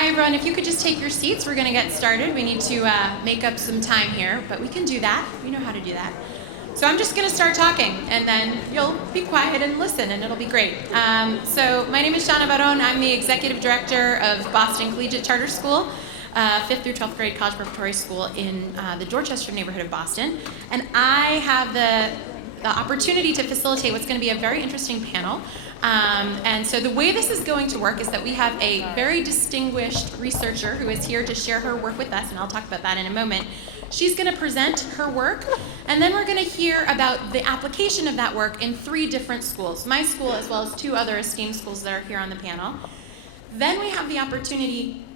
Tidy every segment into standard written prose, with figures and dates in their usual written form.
Hi everyone, if you could just take your seats, we're going to get started. We need to make up some time here, but we can do that. We know how to do that. So I'm just going to start talking, and then you'll be quiet and listen, and it'll be great. So my name is Shannah Varon. I'm the Executive Director of Boston Collegiate Charter School, 5th through 12th grade college preparatory school in the Dorchester neighborhood of Boston. And I have the opportunity to facilitate what's going to be a very interesting panel. And so the way this is going to work is that we have a very distinguished researcher who is here to share her work with us, and I'll talk about that in a moment. She's going to present her work, and then we're going to hear about the application of that work in 3 different schools, my school as well as 2 other esteemed schools that are here on the panel. Then we have the opportunity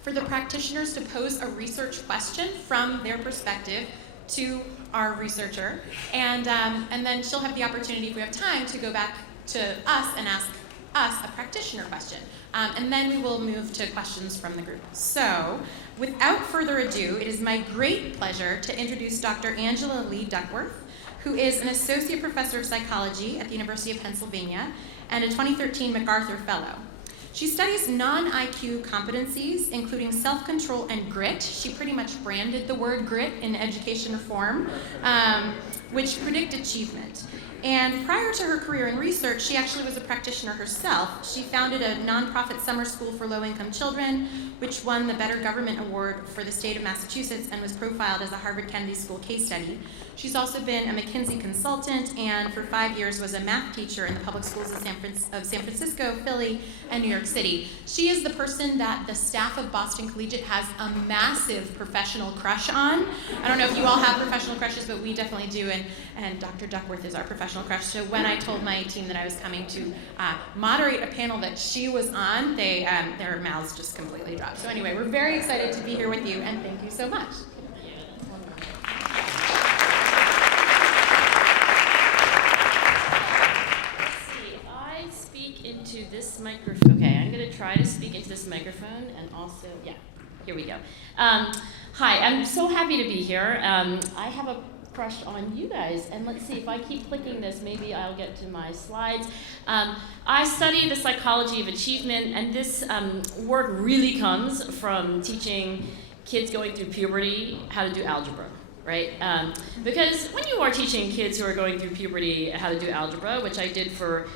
for the practitioners to pose a research question from their perspective to our researcher, and then she'll have the opportunity, if we have time, to go back to us and ask us a practitioner question. And then we will move to questions from the group. So, without further ado, it is my great pleasure to introduce Dr. Angela Lee Duckworth, who is an Associate Professor of Psychology at the University of Pennsylvania and a 2013 MacArthur Fellow. She studies non-IQ competencies, including self-control and grit. She pretty much branded the word grit in education reform, which predict achievement. And prior to her career in research, she actually was a practitioner herself. She founded a nonprofit summer school for low-income children, which won the Better Government Award for the state of Massachusetts and was profiled as a Harvard Kennedy School case study. She's also been a McKinsey consultant and for 5 years was a math teacher in the public schools of San Francisco, Philly, and New York City. She is the person that the staff of Boston Collegiate has a massive professional crush on. I don't know if you all have professional crushes, but we definitely do, and Dr. Duckworth is our professional crush. So when I told my team that I was coming to moderate a panel that she was on, their mouths just completely dropped. So anyway, we're very excited to be here with you, and thank you so much. Into this microphone. Okay, I'm going to try to speak into this microphone and also, yeah, here we go. Hi, I'm so happy to be here. I have a crush on you guys, and let's see, if I keep clicking this, maybe I'll get to my slides. I study the psychology of achievement, and this work really comes from teaching kids going through puberty how to do algebra. Right? Because when you are teaching kids who are going through puberty how to do algebra, which I did for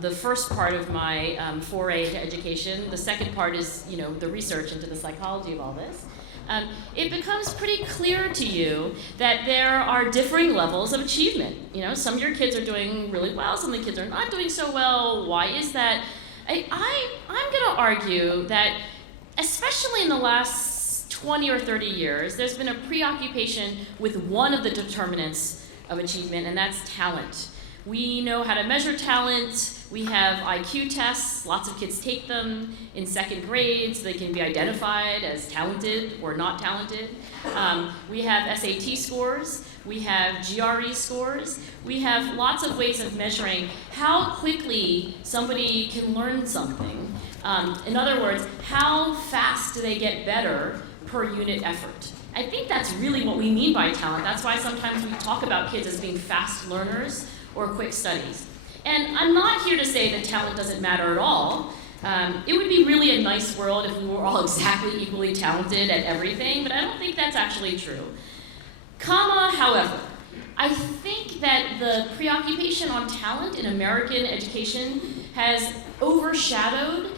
the first part of my foray into education, the second part is, the research into the psychology of all this, it becomes pretty clear to you that there are differing levels of achievement. Some of your kids are doing really well, some of the kids are not doing so well. Why is that? I'm going to argue that, especially in the last 20 or 30 years, there's been a preoccupation with one of the determinants of achievement, and that's talent. We know how to measure talent. We have IQ tests. Lots of kids take them in second grade so they can be identified as talented or not talented. We have SAT scores. We have GRE scores. We have lots of ways of measuring how quickly somebody can learn something. In other words, how fast do they get better per unit effort. I think that's really what we mean by talent. That's why sometimes we talk about kids as being fast learners or quick studies. And I'm not here to say that talent doesn't matter at all. It would be really a nice world if we were all exactly equally talented at everything, but I don't think that's actually true. However, I think that the preoccupation on talent in American education has overshadowed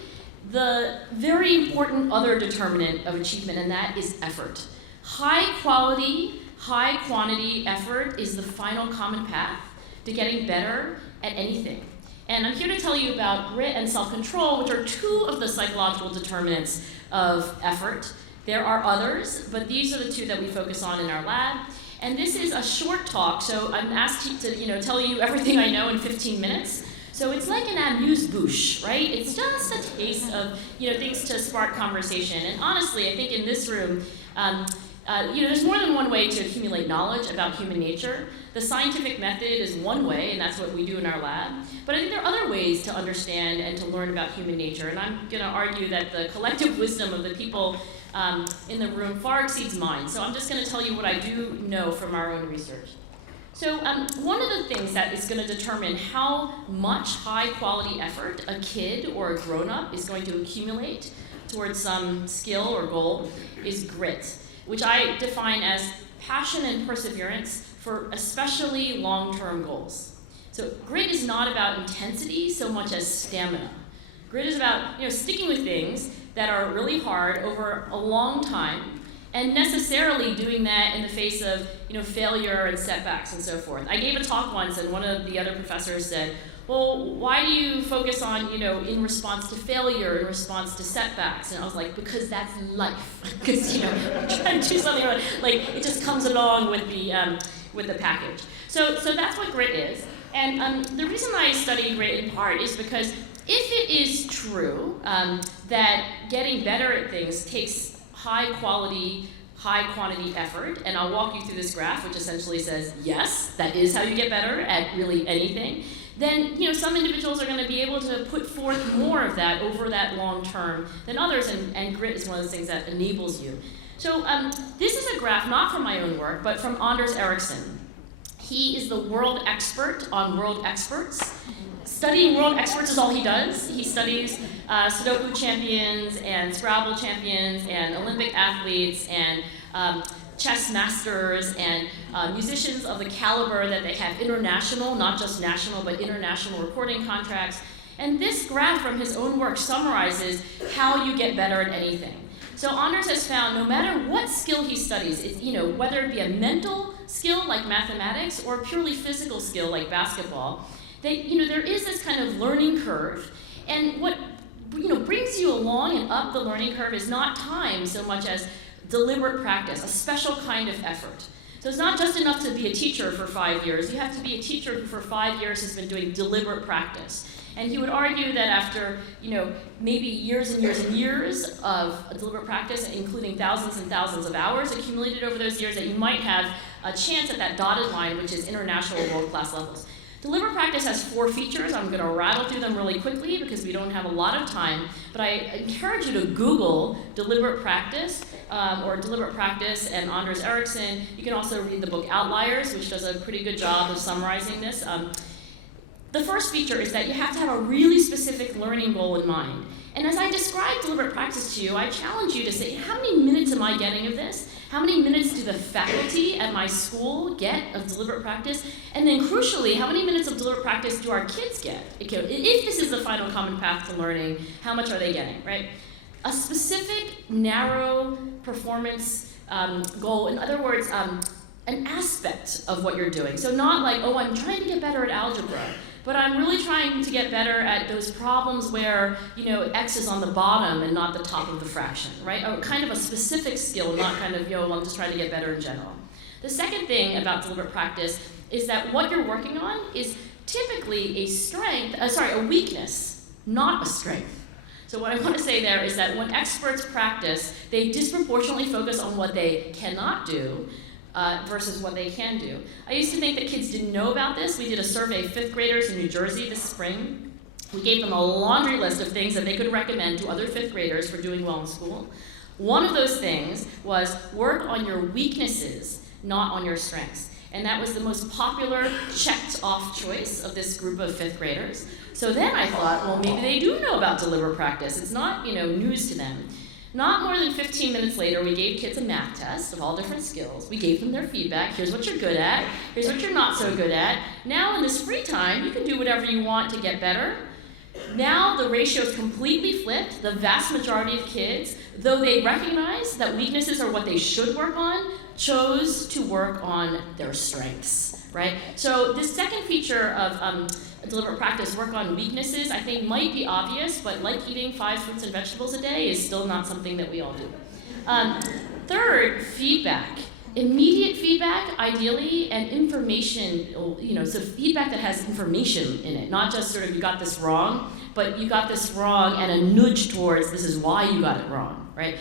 the very important other determinant of achievement, and that is effort. High quality, high quantity effort is the final common path to getting better at anything. And I'm here to tell you about grit and self-control, which are 2 of the psychological determinants of effort. There are others, but these are the 2 that we focus on in our lab. And this is a short talk, so I'm asked to tell you everything I know in 15 minutes. So it's like an amuse-bouche, right? It's just a taste of things to spark conversation. And honestly, I think in this room, there's more than one way to accumulate knowledge about human nature. The scientific method is one way, and that's what we do in our lab. But I think there are other ways to understand and to learn about human nature. And I'm going to argue that the collective wisdom of the people in the room far exceeds mine. So I'm just going to tell you what I do know from our own research. So one of the things that is going to determine how much high quality effort a kid or a grown-up is going to accumulate to towards some skill or goal is grit, which I define as passion and perseverance for especially long-term goals. So grit is not about intensity so much as stamina. Grit is about sticking with things that are really hard over a long time, and necessarily doing that in the face of failure and setbacks and so forth. I gave a talk once, and one of the other professors said, well, why do you focus on, in response to failure, in response to setbacks? And I was like, because that's life. Because, trying to do something like it just comes along with the package. So that's what grit is. And the reason I study grit in part is because if it is true that getting better at things takes high quality, high quantity effort, and I'll walk you through this graph, which essentially says, yes, that is how you get better at really anything, then some individuals are going to be able to put forth more of that over that long term than others, and grit is one of those things that enables you. So this is a graph not from my own work, but from Anders Ericsson. He is the world expert on world experts. Studying world experts is all he does. He studies Sudoku champions and Scrabble champions and Olympic athletes and chess masters and musicians of the caliber that they have international, not just national, but international recording contracts. And this graph from his own work summarizes how you get better at anything. So Anders has found no matter what skill he studies, it's, whether it be a mental skill like mathematics or a purely physical skill like basketball, that there is this kind of learning curve. And what brings you along and up the learning curve is not time so much as deliberate practice, a special kind of effort. So it's not just enough to be a teacher for 5 years. You have to be a teacher who for 5 years has been doing deliberate practice. And he would argue that after, maybe years and years and years of deliberate practice, including thousands and thousands of hours accumulated over those years, that you might have a chance at that dotted line, which is international world-class levels. Deliberate practice has 4 features. I'm going to rattle through them really quickly because we don't have a lot of time. But I encourage you to Google deliberate practice or deliberate practice and Anders Ericsson. You can also read the book Outliers, which does a pretty good job of summarizing this. The first feature is that you have to have a really specific learning goal in mind. And as I describe deliberate practice to you, I challenge you to say, how many minutes am I getting of this? How many minutes do the faculty at my school get of deliberate practice? And then crucially, how many minutes of deliberate practice do our kids get? If this is the final common path to learning, how much are they getting, right? A specific, narrow performance goal, in other words, an aspect of what you're doing. So not like, oh, I'm trying to get better at algebra, but I'm really trying to get better at those problems where, X is on the bottom and not the top of the fraction, right? Or kind of a specific skill, not kind of, I'm just trying to get better in general. The second thing about deliberate practice is that what you're working on is typically a weakness, not a strength. So what I want to say there is that when experts practice, they disproportionately focus on what they cannot do, versus what they can do. I used to think that kids didn't know about this. We did a survey of 5th graders in New Jersey this spring. We gave them a laundry list of things that they could recommend to other 5th graders for doing well in school. One of those things was work on your weaknesses, not on your strengths. And that was the most popular checked off choice of this group of 5th graders. So then I thought, well, maybe they do know about deliberate practice. It's not, news to them. Not more than 15 minutes later, we gave kids a math test of all different skills. We gave them their feedback. Here's what you're good at. Here's what you're not so good at. Now in this free time, you can do whatever you want to get better. Now the ratio is completely flipped. The vast majority of kids, though they recognize that weaknesses are what they should work on, chose to work on their strengths, right? So this second feature of deliberate practice, work on weaknesses, I think might be obvious, but like eating 5 fruits and vegetables a day is still not something that we all do. Third, feedback. Immediate feedback, ideally, and information, so feedback that has information in it, not just sort of you got this wrong, but you got this wrong and a nudge towards this is why you got it wrong, right?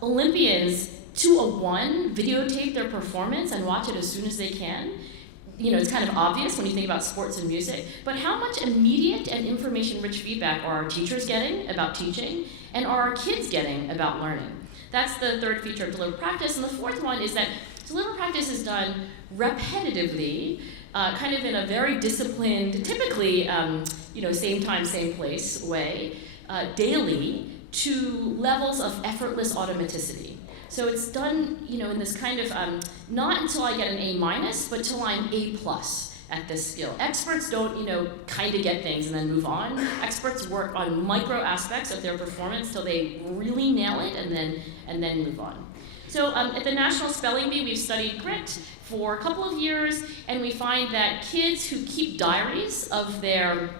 Olympians, 2-1, videotape their performance and watch it as soon as they can. It's kind of obvious when you think about sports and music, but how much immediate and information-rich feedback are our teachers getting about teaching, and are our kids getting about learning? That's the third feature of deliberate practice, and the fourth one is that deliberate practice is done repetitively, kind of in a very disciplined, typically, same time, same place way, daily, to levels of effortless automaticity. So it's done, in this kind of, not until I get an A-, but till I'm A+ at this skill. Experts don't, kind of get things and then move on. Experts work on micro aspects of their performance till they really nail it and then move on. So at the National Spelling Bee, we've studied grit for a couple of years, and we find that kids who keep diaries of their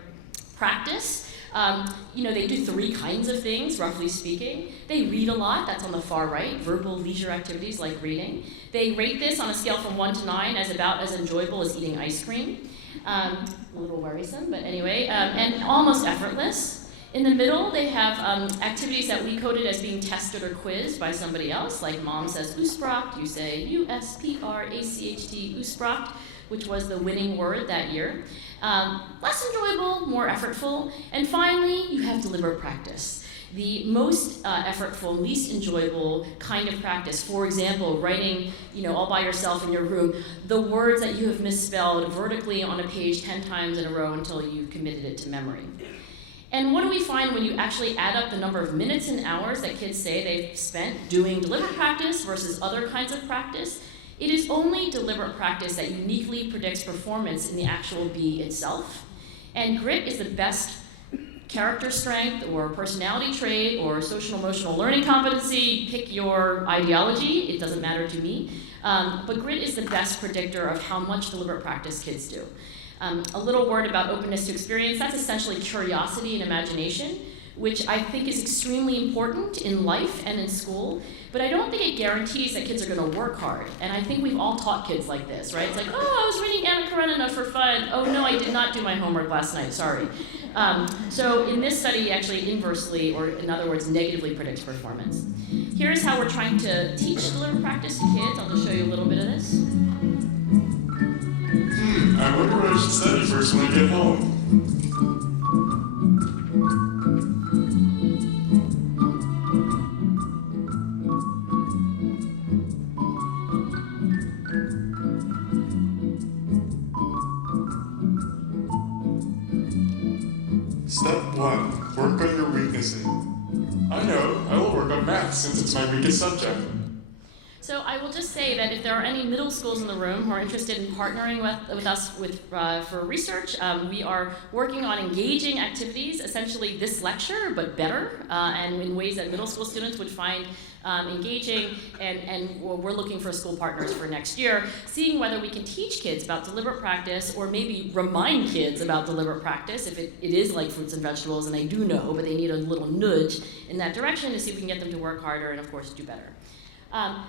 practice, they do 3 kinds of things, roughly speaking. They read a lot, that's on the far right, verbal leisure activities like reading. They rate this on a scale from 1 to 9 as about as enjoyable as eating ice cream. A little worrisome, but anyway, and almost effortless. In the middle, they have activities that we coded as being tested or quizzed by somebody else, like mom says Uspracht, you say U-S-P-R-A-C-H-T, Uspracht, which was the winning word that year. Less enjoyable, more effortful, and finally, you have deliberate practice. The most effortful, least enjoyable kind of practice. For example, writing, all by yourself in your room, the words that you have misspelled vertically on a page 10 times in a row until you've committed it to memory. And what do we find when you actually add up the number of minutes and hours that kids say they've spent doing deliberate practice versus other kinds of practice? It is only deliberate practice that uniquely predicts performance in the actual bee itself. And grit is the best character strength or personality trait or social emotional learning competency. Pick your ideology, it doesn't matter to me. But grit is the best predictor of how much deliberate practice kids do. A little word about openness to experience, that's essentially curiosity and imagination, which I think is extremely important in life and in school, but I don't think it guarantees that kids are going to work hard. And I think we've all taught kids like this, right? It's like, oh, I was reading Anna Karenina for fun. Oh no, I did not do my homework last night, sorry. So in this study, actually inversely, or in other words, negatively predicts performance. Here's how we're trying to teach deliberate practice to kids. I'll just show you a little bit of this. I wonder what I should study first when I get home. Step 1. Work on your weaknesses. I know, I will work on math since it's my weakest subject. So I will just say that if there are any middle schools in the room who are interested in partnering with us for research, we are working on engaging activities, essentially this lecture, but better, and in ways that middle school students would find engaging, and we're looking for school partners for next year, seeing whether we can teach kids about deliberate practice, or maybe remind kids about deliberate practice, if it is like fruits and vegetables, and they do know, but they need a little nudge in that direction to see if we can get them to work harder and, of course, do better.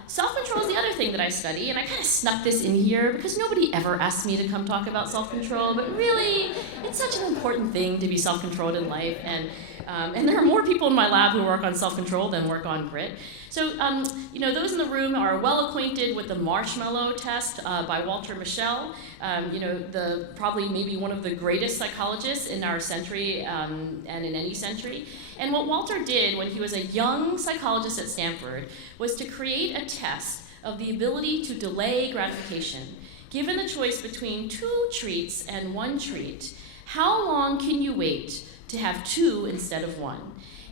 Self-control is the other thing that I study, and I kind of snuck this in here because nobody ever asked me to come talk about self-control, but really, it's such an important thing to be self-controlled in life, and there are more people in my lab who work on self-control than work on grit. So, those in the room are well acquainted with the marshmallow test by Walter Mischel. Probably maybe one of the greatest psychologists in our century and in any century. And what Walter did when he was a young psychologist at Stanford was to create a test of the ability to delay gratification. Given the choice between 2 treats and 1 treat, how long can you wait to have 2 instead of 1?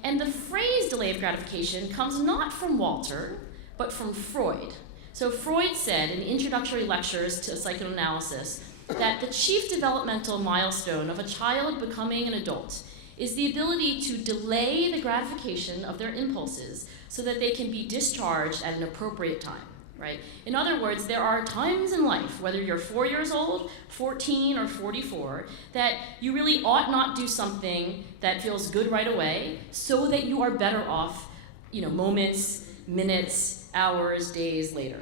And the phrase delay of gratification comes not from Walter, but from Freud. So Freud said in introductory lectures to psychoanalysis that the chief developmental milestone of a child becoming an adult is the ability to delay the gratification of their impulses so that they can be discharged at an appropriate time, right? In other words, there are times in life, whether you're 4 years old, 14, or 44, that you really ought not do something that feels good right away so that you are better off, moments, minutes, hours, days later.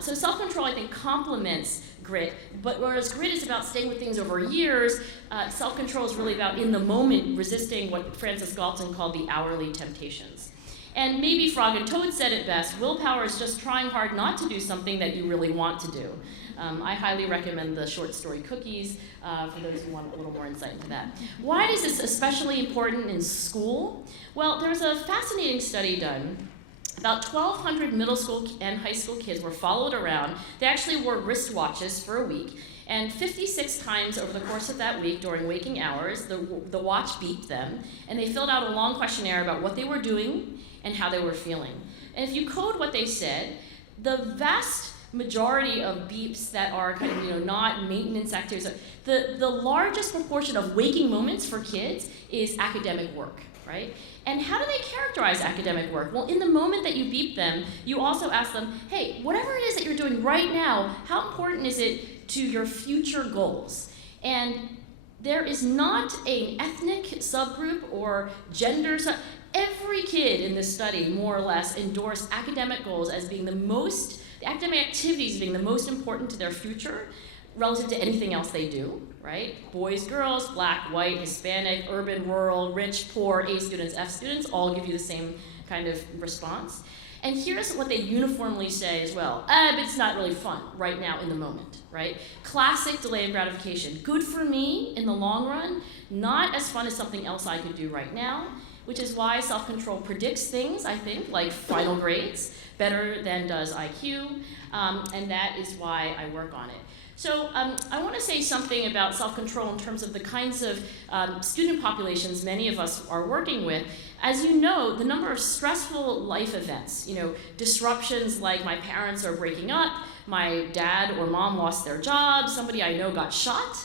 So self-control, I think, complements grit, but whereas grit is about staying with things over years, self-control is really about in the moment resisting what Francis Galton called the hourly temptations. And maybe Frog and Toad said it best, willpower is just trying hard not to do something that you really want to do. I highly recommend the short story Cookies for those who want a little more insight into that. Why is this especially important in school? Well, there's a fascinating study done About 1,200 middle school and high school kids were followed around. They actually wore wristwatches for a week, and 56 times over the course of that week during waking hours, the watch beeped them, and they filled out a long questionnaire about what they were doing and how they were feeling. And if you code what they said, the vast majority of beeps that are kind of, not maintenance activities, the largest proportion of waking moments for kids is academic work, right? And how do they characterize academic work? Well, in the moment that you beep them, you also ask them, hey, whatever it is that you're doing right now, how important is it to your future goals? And there is not an ethnic subgroup or gender every kid in this study, more or less, endorsed academic goals as being the academic activities being the most important to their future relative to anything else they do, right? Boys, girls, black, white, Hispanic, urban, rural, rich, poor, A students, F students, all give you the same kind of response. And here's what they uniformly say as well. But it's not really fun right now in the moment, right? Classic delay of gratification. Good for me in the long run, not as fun as something else I could do right now, which is why self-control predicts things, I think, like final grades, better than does IQ, and that is why I work on it. So I want to say something about self-control in terms of the kinds of student populations many of us are working with. As you know, the number of stressful life events, disruptions like my parents are breaking up, my dad or mom lost their job, somebody I know got shot,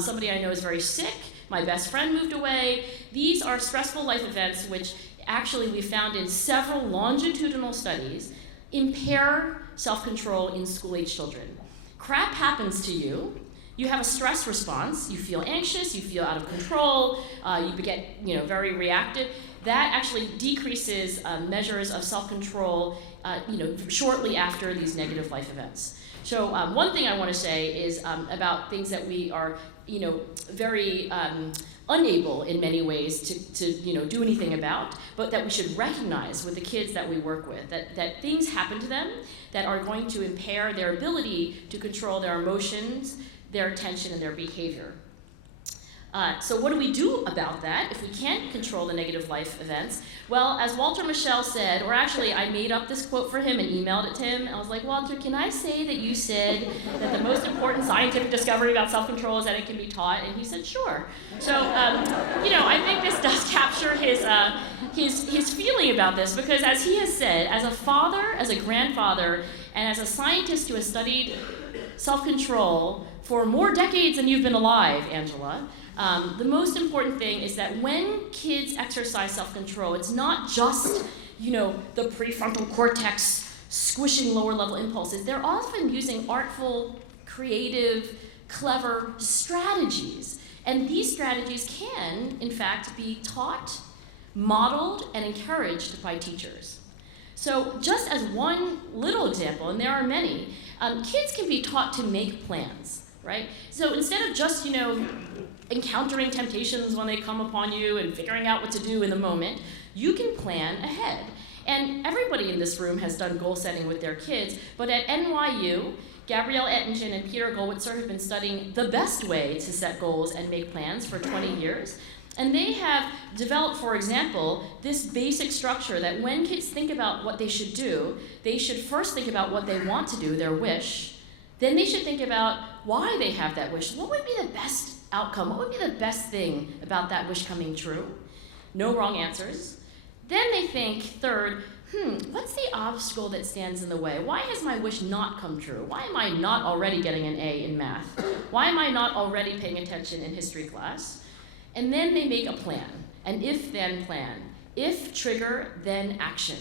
somebody I know is very sick, my best friend moved away. These are stressful life events which actually we found in several longitudinal studies impair self-control in school-age children. Crap happens to you, you have a stress response, you feel anxious, you feel out of control, you get very reactive. That actually decreases measures of self-control shortly after these negative life events. So one thing I want to say is about things that we are very unable in many ways to do anything about, but that we should recognize with the kids that we work with, that things happen to them that are going to impair their ability to control their emotions, their attention, and their behavior. So what do we do about that if we can't control the negative life events? Well, as Walter Mischel said, or actually I made up this quote for him and emailed it to him. I was like, Walter, can I say that you said that the most important scientific discovery about self-control is that it can be taught? And he said, sure. So, I think this does capture his feeling about this, because as he has said, as a father, as a grandfather, and as a scientist who has studied self-control for more decades than you've been alive, Angela, the most important thing is that when kids exercise self-control, it's not just, the prefrontal cortex squishing lower level impulses. They're often using artful, creative, clever strategies. And these strategies can, in fact, be taught, modeled, and encouraged by teachers. So just as one little example, and there are many, kids can be taught to make plans, right? So instead of just, encountering temptations when they come upon you and figuring out what to do in the moment, you can plan ahead. And everybody in this room has done goal setting with their kids, but at NYU, Gabrielle Ettingen and Peter Gollwitzer have been studying the best way to set goals and make plans for 20 years. And they have developed, for example, this basic structure that when kids think about what they should do, they should first think about what they want to do, their wish. Then they should think about why they have that wish. What would be the best outcome? What would be the best thing about that wish coming true? No wrong answers. Then they think, third, what's the obstacle that stands in the way? Why has my wish not come true? Why am I not already getting an A in math? Why am I not already paying attention in history class? And then they make a plan, an if-then plan. If trigger, then action.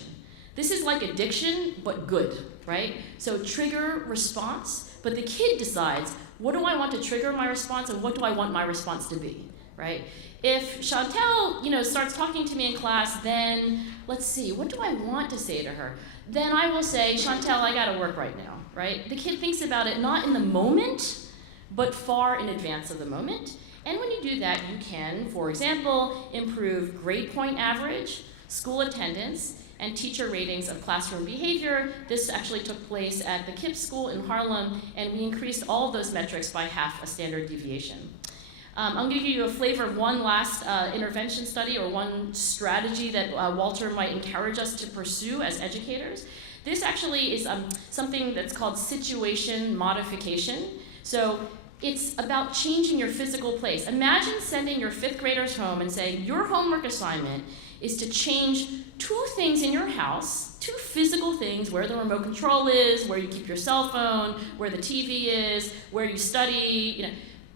This is like addiction, but good, right? So trigger, response, but the kid decides, what do I want to trigger my response and what do I want my response to be, right? If Chantel, starts talking to me in class, then let's see, what do I want to say to her? Then I will say, Chantel, I gotta work right now, right? The kid thinks about it not in the moment, but far in advance of the moment. And when you do that, you can, for example, improve grade point average, school attendance, and teacher ratings of classroom behavior. This actually took place at the KIPP school in Harlem, and we increased all of those metrics by half a standard deviation. I'm going to give you a flavor of one last intervention study or one strategy that Walter might encourage us to pursue as educators. This actually is something that's called situation modification. So it's about changing your physical place. Imagine sending your 5th graders home and saying, your homework assignment is to change 2 things in your house, 2 physical things, where the remote control is, where you keep your cell phone, where the TV is, where you study,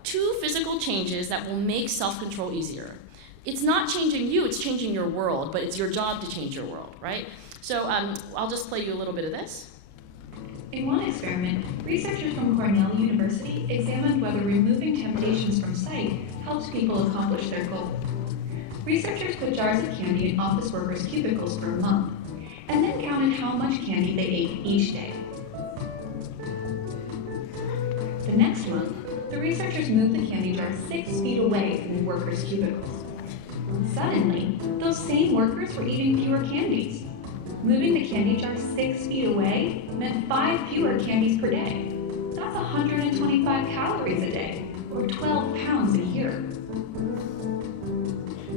2 physical changes that will make self-control easier. It's not changing you, it's changing your world, but it's your job to change your world, right? So I'll just play you a little bit of this. In one experiment, researchers from Cornell University examined whether removing temptations from sight helps people accomplish their goal. Researchers put jars of candy in office workers' cubicles for a month, and then counted how much candy they ate each day. The next month, the researchers moved the candy jar 6 feet away from the workers' cubicles. Suddenly, those same workers were eating fewer candies. Moving the candy jar 6 feet away meant 5 fewer candies per day. That's 125 calories a day, or 12 pounds a year.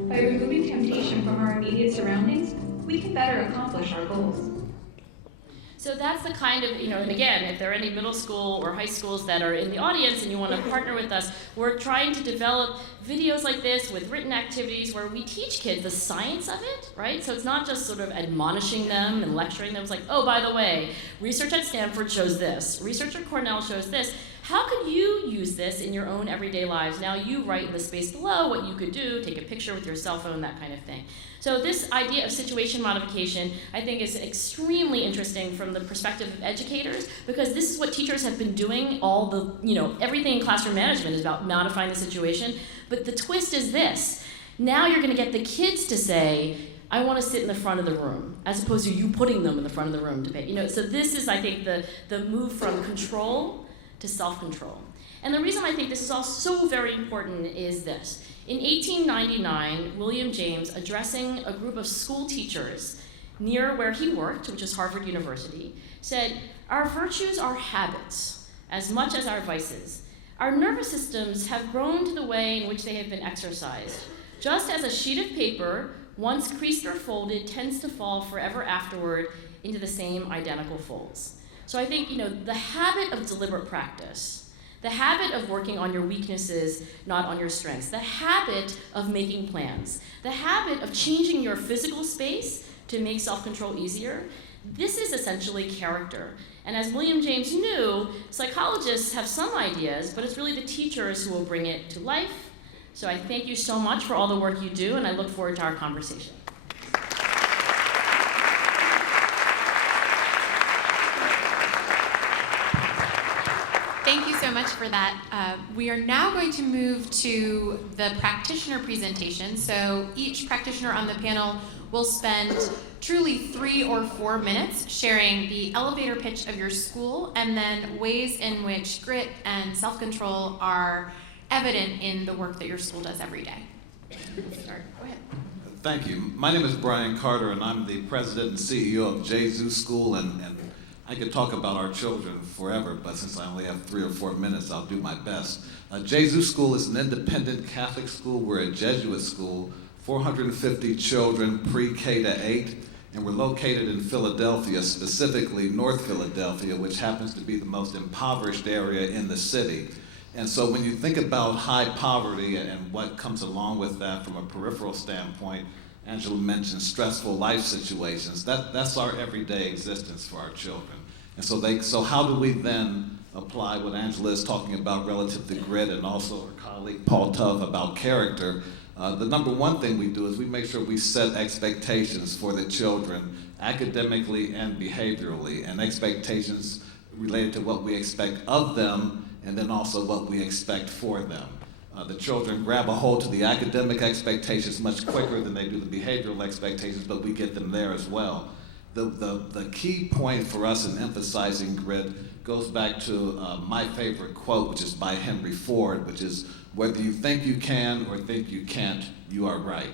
By removing temptation from our immediate surroundings, we can better accomplish our goals. So that's the kind of, and again, if there are any middle school or high schools that are in the audience and you want to partner with us, we're trying to develop videos like this with written activities where we teach kids the science of it, right? So it's not just sort of admonishing them and lecturing them. It's like, oh, by the way, research at Stanford shows this. Research at Cornell shows this. How could you use this in your own everyday lives? Now you write in the space below what you could do, take a picture with your cell phone, that kind of thing. So this idea of situation modification, I think, is extremely interesting from the perspective of educators, because this is what teachers have been doing all the, everything in classroom management is about modifying the situation. But the twist is this. Now you're going to get the kids to say, I want to sit in the front of the room, as opposed to you putting them in the front of the room to pay. So this is, I think, the move from control to self-control. And the reason I think this is all so very important is this. In 1899, William James, addressing a group of school teachers near where he worked, which is Harvard University, said, our virtues are habits as much as our vices. Our nervous systems have grown to the way in which they have been exercised. Just as a sheet of paper, once creased or folded, tends to fall forever afterward into the same identical folds. So I think, the habit of deliberate practice, the habit of working on your weaknesses, not on your strengths, the habit of making plans, the habit of changing your physical space to make self-control easier, this is essentially character. And as William James knew, psychologists have some ideas, but it's really the teachers who will bring it to life. So I thank you so much for all the work you do, and I look forward to our conversation. Thank you so much for that. We are now going to move to the practitioner presentation. So each practitioner on the panel will spend truly 3 or 4 minutes sharing the elevator pitch of your school and then ways in which grit and self-control are evident in the work that your school does every day. Start. Go ahead. Thank you. My name is Bryan Carter, and I'm the president and CEO of Gesu School, and I could talk about our children forever, but since I only have 3 or 4 minutes, I'll do my best. Gesu School is an independent Catholic school. We're a Jesuit school, 450 children pre-K to 8, and we're located in Philadelphia, specifically North Philadelphia, which happens to be the most impoverished area in the city. And so when you think about high poverty and what comes along with that from a peripheral standpoint, Angela mentioned stressful life situations. That's our everyday existence for our children. And so how do we then apply what Angela is talking about relative to grit, and also her colleague Paul Tuff about character? The number one thing we do is we make sure we set expectations for the children academically and behaviorally, and expectations related to what we expect of them and then also what we expect for them. The children grab a hold to the academic expectations much quicker than they do the behavioral expectations, but we get them there as well. The key point for us in emphasizing grit goes back to my favorite quote, which is by Henry Ford, which is, whether you think you can or think you can't, you are right.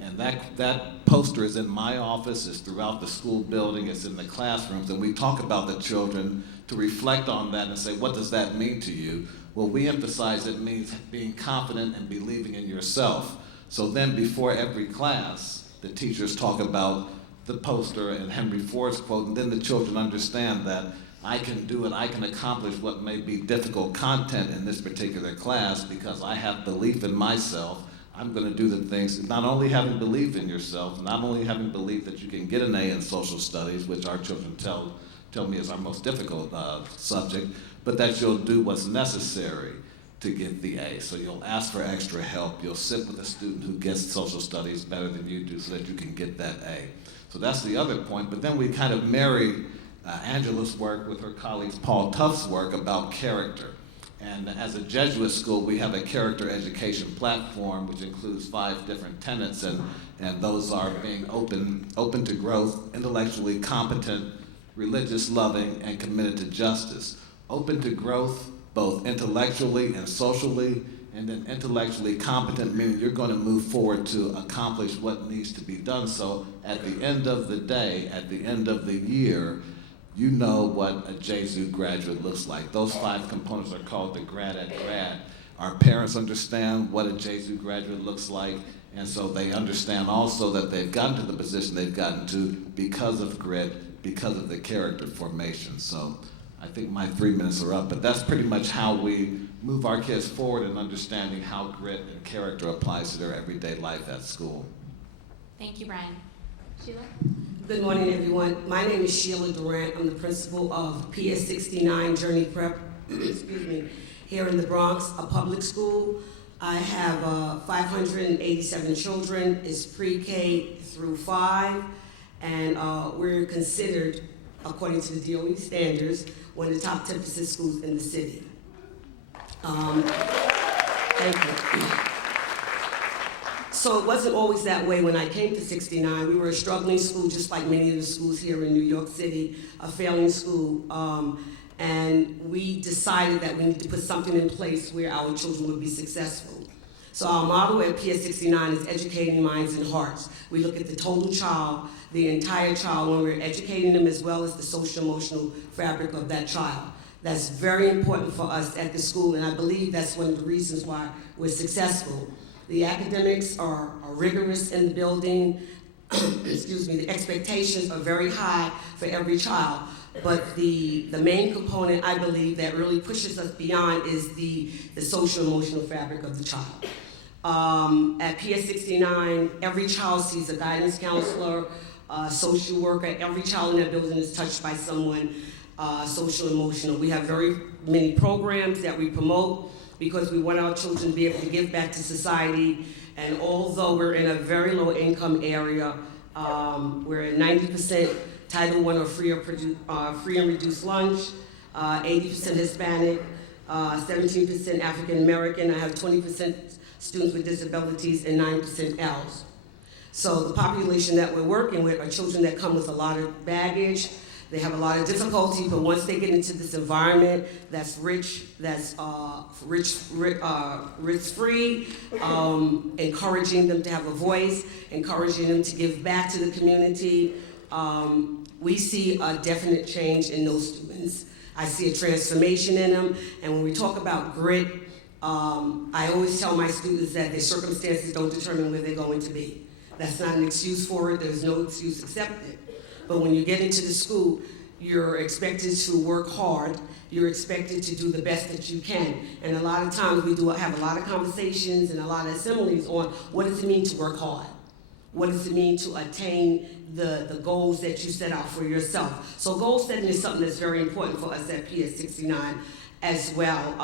And that poster is in my office, it's throughout the school building, it's in the classrooms, and we talk about the children to reflect on that and say, what does that mean to you? Well, we emphasize it means being confident and believing in yourself. So then before every class, the teachers talk about the poster and Henry Ford's quote, and then the children understand that I can do it, I can accomplish what may be difficult content in this particular class because I have belief in myself. I'm going to do the things, not only having belief in yourself, not only having belief that you can get an A in social studies, which our children tell me is our most difficult subject, but that you'll do what's necessary to get the A. So you'll ask for extra help, you'll sit with a student who gets social studies better than you do so that you can get that A. So that's the other point, but then we kind of marry Angela's work with her colleague Paul Tuff's work about character. And as a Jesuit school, we have a character education platform which includes 5 different tenets, and those are being open to growth, intellectually competent, religious loving, and committed to justice. Open to growth, both intellectually and socially, and then intellectually competent, meaning you're going to move forward to accomplish what needs to be done. So at the end of the day, at the end of the year, you know what a Jesuit graduate looks like. Those 5 components are called the grad at grad. Our parents understand what a Jesuit graduate looks like, and so they understand also that they've gotten to the position they've gotten to because of grit, because of the character formation. So I think my 3 minutes are up, but that's pretty much how we move our kids forward in understanding how grit and character applies to their everyday life at school. Thank you, Bryan. Sheila? Good morning, everyone. My name is Sheila Durant. I'm the principal of PS 69 Journey Prep, excuse me, here in the Bronx, a public school. I have 587 children. It's pre-K through 5, and we're considered, according to the DOE standards, one of the top 10% schools in the city. Thank you. So it wasn't always that way when I came to 69. We were a struggling school, just like many of the schools here in New York City, a failing school. And we decided that we need to put something in place where our children would be successful. So our motto at PS 69 is educating minds and hearts. We look at the total child, the entire child, when we're educating them, as well as the social emotional fabric of that child. That's very important for us at the school, and I believe that's one of the reasons why we're successful. The academics are rigorous in the building. Excuse me, the expectations are very high for every child. But the main component, I believe, that really pushes us beyond is the social emotional fabric of the child. At PS 69, every child sees a guidance counselor, a social worker. Every child in that building is touched by someone social emotional. We have very many programs that we promote because we want our children to be able to give back to society. And although we're in a very low income area, we're at 90% Title I or free and reduced lunch, 80% Hispanic, 17% African American. I have 20% students with disabilities and 9% Ls. So the population that we're working with are children that come with a lot of baggage. They have a lot of difficulty, but once they get into this environment that's rich, that's risk-free, encouraging them to have a voice, encouraging them to give back to the community, we see a definite change in those students. I see a transformation in them, and when we talk about grit, I always tell my students that their circumstances don't determine where they're going to be. That's not an excuse for it. There's no excuse accepted. But when you get into the school, you're expected to work hard. You're expected to do the best that you can. And a lot of times we have a lot of conversations and a lot of assemblies on what does it mean to work hard? What does it mean to attain the goals that you set out for yourself? So goal setting is something that's very important for us at PS 69 as well.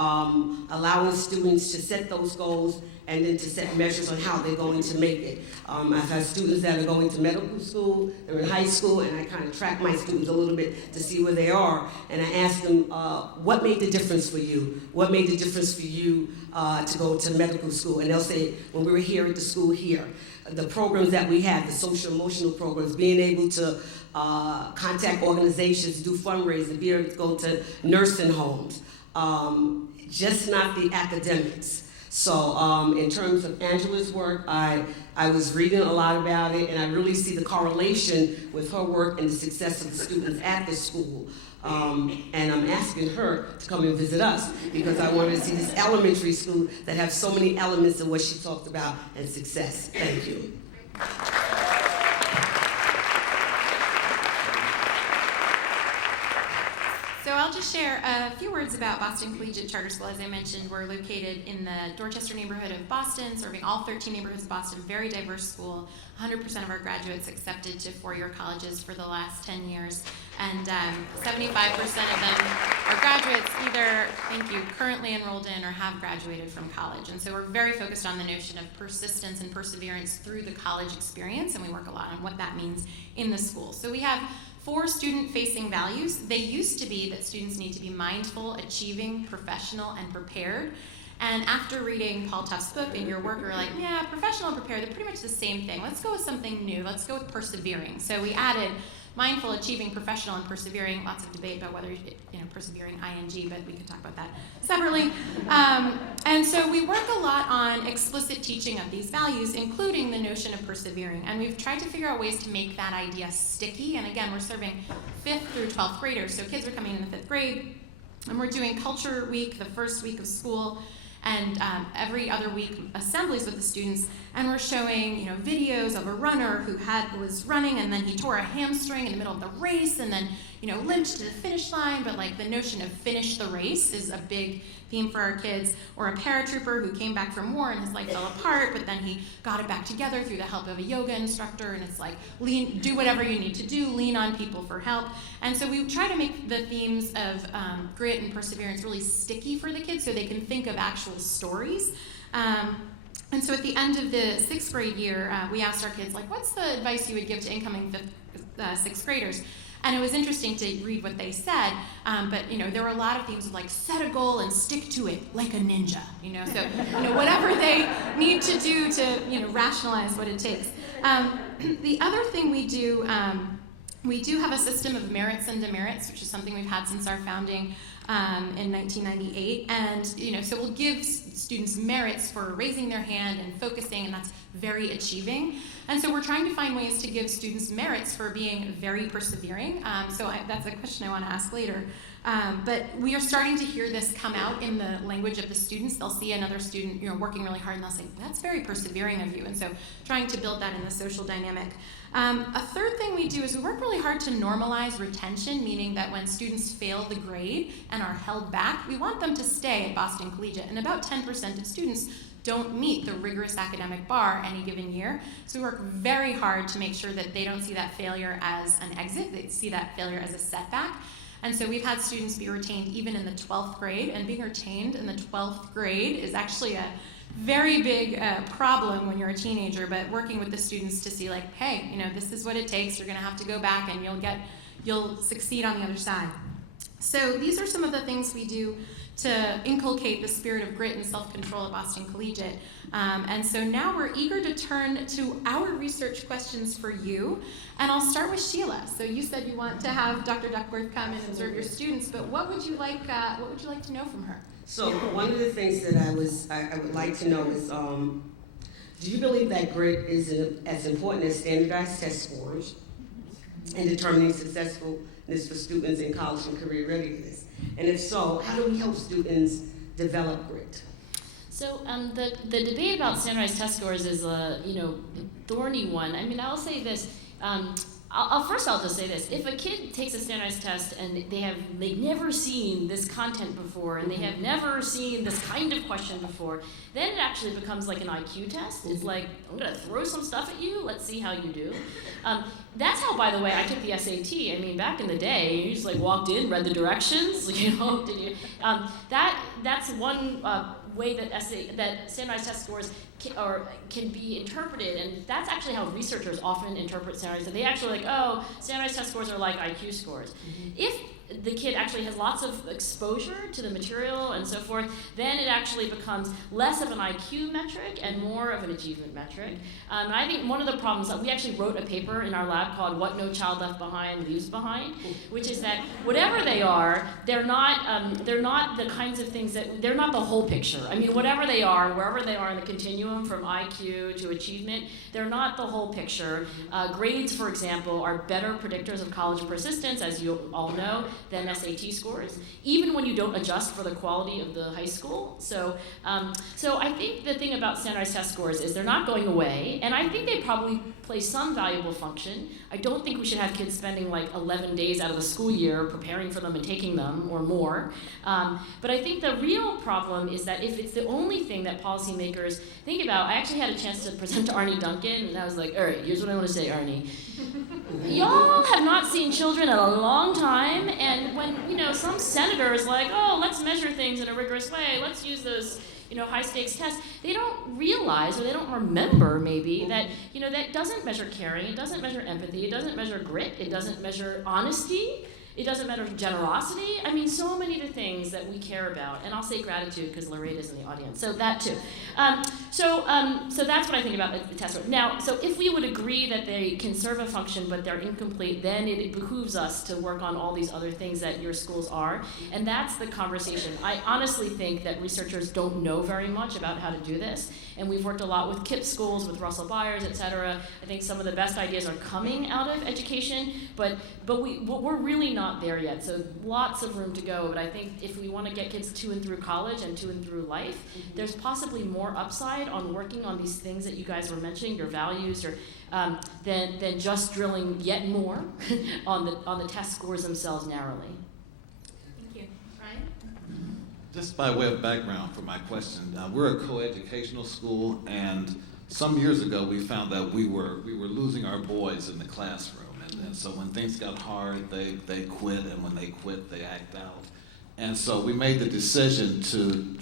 Allowing students to set those goals and then to set measures on how they're going to make it. I've had students that are going to medical school, they're in high school, and I kind of track my students a little bit to see where they are, and I ask them, what made the difference for you? What made the difference for you to go to medical school? And they'll say, when we were here at the school here, the programs that we had, the social emotional programs, being able to contact organizations, do fundraising, be able to go to nursing homes, just not the academics. So in terms of Angela's work, I was reading a lot about it, and I really see the correlation with her work and the success of the students at this school. And I'm asking her to come and visit us because I wanted to see this elementary school that has so many elements of what she talked about and success. Thank you. So I'll just share a few words about Boston Collegiate Charter School. As I mentioned, we're located in the Dorchester neighborhood of Boston, serving all 13 neighborhoods of Boston, very diverse school. 100% of our graduates accepted to four-year colleges for the last 10 years. And 75% of them are graduates either, currently enrolled in or have graduated from college. And so we're very focused on the notion of persistence and perseverance through the college experience, and we work a lot on what that means in the school. So we have 4 student-facing values. They used to be that students need to be mindful, achieving, professional, and prepared. And after reading Paul Tuff's book and your work, we're like, yeah, professional and prepared, they're pretty much the same thing. Let's go with something new. Let's go with persevering. So we added mindful, achieving, professional, and persevering. Lots of debate about whether, persevering ing, but we could talk about that separately. And so we work a lot on explicit teaching of these values, including the notion of persevering. And we've tried to figure out ways to make that idea sticky. And again, we're serving 5th through 12th graders. So kids are coming in the 5th grade, and we're doing Culture Week, the first week of school, and every other week assemblies with the students, and we're showing videos of a runner who was running and then he tore a hamstring in the middle of the race and then limped to the finish line, but like the notion of finish the race is a big theme for our kids. Or a paratrooper who came back from war and his leg fell apart, but then he got it back together through the help of a yoga instructor, and it's like do whatever you need to do, lean on people for help. And so we try to make the themes of grit and perseverance really sticky for the kids so they can think of actual stories. And so at the end of the 6th grade year, we asked our kids, what's the advice you would give to incoming 6th graders? And it was interesting to read what they said, but there were a lot of themes of set a goal and stick to it like a ninja, so whatever they need to do to rationalize what it takes. The other thing we do have a system of merits and demerits, which is something we've had since our founding in 1998, and so we'll give students merits for raising their hand and focusing, and that's very achieving. And so we're trying to find ways to give students merits for being very persevering. That's a question I want to ask later. But we are starting to hear this come out in the language of the students. They'll see another student working really hard, and they'll say, that's very persevering of you. And so trying to build that in the social dynamic. A third thing we do is we work really hard to normalize retention, meaning that when students fail the grade and are held back, we want them to stay at Boston Collegiate. And about 10% of students don't meet the rigorous academic bar any given year. So we work very hard to make sure that they don't see that failure as an exit, they see that failure as a setback. And so we've had students be retained even in the 12th grade, and being retained in the 12th grade is actually a very big problem when you're a teenager, but working with the students to see hey, this is what it takes, you're gonna have to go back and you'll succeed on the other side. So these are some of the things we do to inculcate the spirit of grit and self-control at Boston Collegiate. And so now we're eager to turn to our research questions for you. And I'll start with Sheila. So you said you want to have Dr. Duckworth come and observe your students, but what would you like to know from her? So one of the things that I would like to know is, do you believe that grit is as important as standardized test scores in determining successfulness for students in college and career readiness? And if so, how do we help students develop grit? So the debate about standardized test scores is a thorny one. I mean, I'll say this. I'll just say this. If a kid takes a standardized test and they've never seen this content before and they have never seen this kind of question before, then it actually becomes like an IQ test. It's like, I'm going to throw some stuff at you. Let's see how you do. That's how, by the way, I took the SAT. I mean, back in the day, you just walked in, read the directions. That's one way that standardized test scores can be interpreted, and that's actually how researchers often interpret standardized tests. They actually standardized test scores are like IQ scores. If the kid actually has lots of exposure to the material and so forth, then it actually becomes less of an IQ metric and more of an achievement metric. And I think one of the problems, we actually wrote a paper in our lab called What No Child Left Behind Leaves Behind, which is that whatever they are, they're not the kinds of things they're not the whole picture. I mean, whatever they are, wherever they are in the continuum from IQ to achievement, they're not the whole picture. Grades, for example, are better predictors of college persistence, as you all know, than SAT scores, even when you don't adjust for the quality of the high school. So I think the thing about standardized test scores is they're not going away, and I think they probably play some valuable function. I don't think we should have kids spending like 11 days out of the school year preparing for them and taking them or more. But I think the real problem is that if it's the only thing that policymakers think about, I actually had a chance to present to Arnie Duncan, and I was like, all right, here's what I want to say, Arnie. Y'all have not seen children in a long time, and when some senator is like, oh, let's measure things in a rigorous way, let's use those high stakes tests, they don't realize or they don't remember maybe that that doesn't measure caring, it doesn't measure empathy, it doesn't measure grit, it doesn't measure honesty, it doesn't matter generosity. I mean, so many of the things that we care about, and I'll say gratitude because Loretta's in the audience, so that too. So that's what I think about the test score. Now, so if we would agree that they can serve a function but they're incomplete, then it behooves us to work on all these other things that your schools are, and that's the conversation. I honestly think that researchers don't know very much about how to do this, and we've worked a lot with KIPP schools, with Russell Byers, et cetera. I think some of the best ideas are coming out of education, but we're really not there yet, so lots of room to go. But I think if we want to get kids to and through college and to and through life, there's possibly more upside on working on these things that you guys were mentioning, your values, or than just drilling yet more on the test scores themselves narrowly. Thank you. Bryan? Just by way of background for my question, we're a co-educational school, and some years ago we found that we were losing our boys in the classroom. And so when things got hard, they quit, and when they quit, they act out. And so we made the decision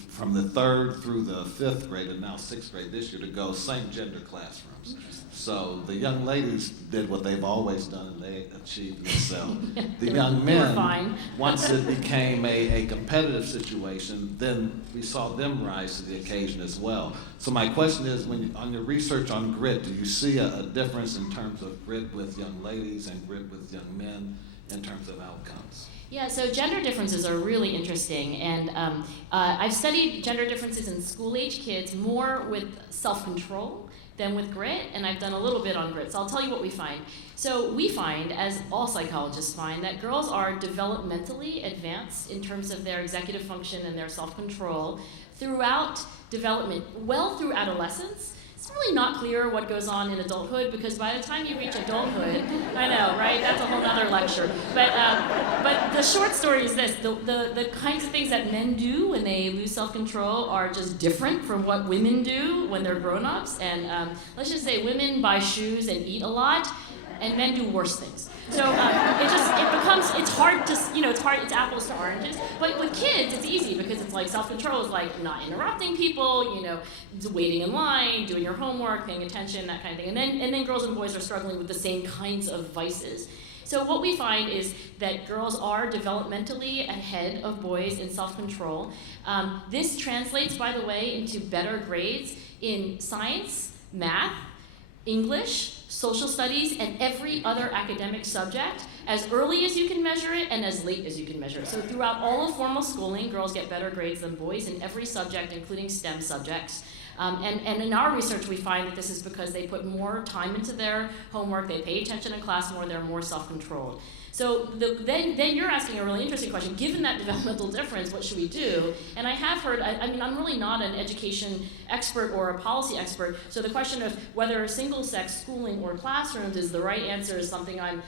from the 3rd through the 5th grade, and now 6th grade this year, to go same gender classrooms. So the young ladies did what they've always done, and they achieved themselves. The young men, once it became a competitive situation, then we saw them rise to the occasion as well. So my question is, on your research on grit, do you see a difference in terms of grit with young ladies and grit with young men in terms of outcomes? Yeah, so gender differences are really interesting, and I've studied gender differences in school-age kids more with self-control than with grit, and I've done a little bit on grit, so I'll tell you what we find. So we find, as all psychologists find, that girls are developmentally advanced in terms of their executive function and their self-control throughout development, well through adolescence. It's really not clear what goes on in adulthood, because by the time you reach adulthood, I know, right? That's a whole other lecture. But the short story is this: the kinds of things that men do when they lose self-control are just different from what women do when they're grown-ups. And let's just say women buy shoes and eat a lot, and men do worse things. So it's hard to, it's apples to oranges. But with kids, it's easy because it's like self-control is like not interrupting people, waiting in line, doing your homework, paying attention, that kind of thing. And then girls and boys are struggling with the same kinds of vices. So what we find is that girls are developmentally ahead of boys in self-control. This translates, by the way, into better grades in science, math, English, social studies, and every other academic subject as early as you can measure it and as late as you can measure it. So throughout all of formal schooling, girls get better grades than boys in every subject, including STEM subjects. And in our research, we find that this is because they put more time into their homework, they pay attention in class more, they're more self-controlled. So then you're asking a really interesting question. Given that developmental difference, what should we do? And I have heard, I'm really not an education expert or a policy expert, so the question of whether single-sex schooling or classrooms is the right answer is something I'm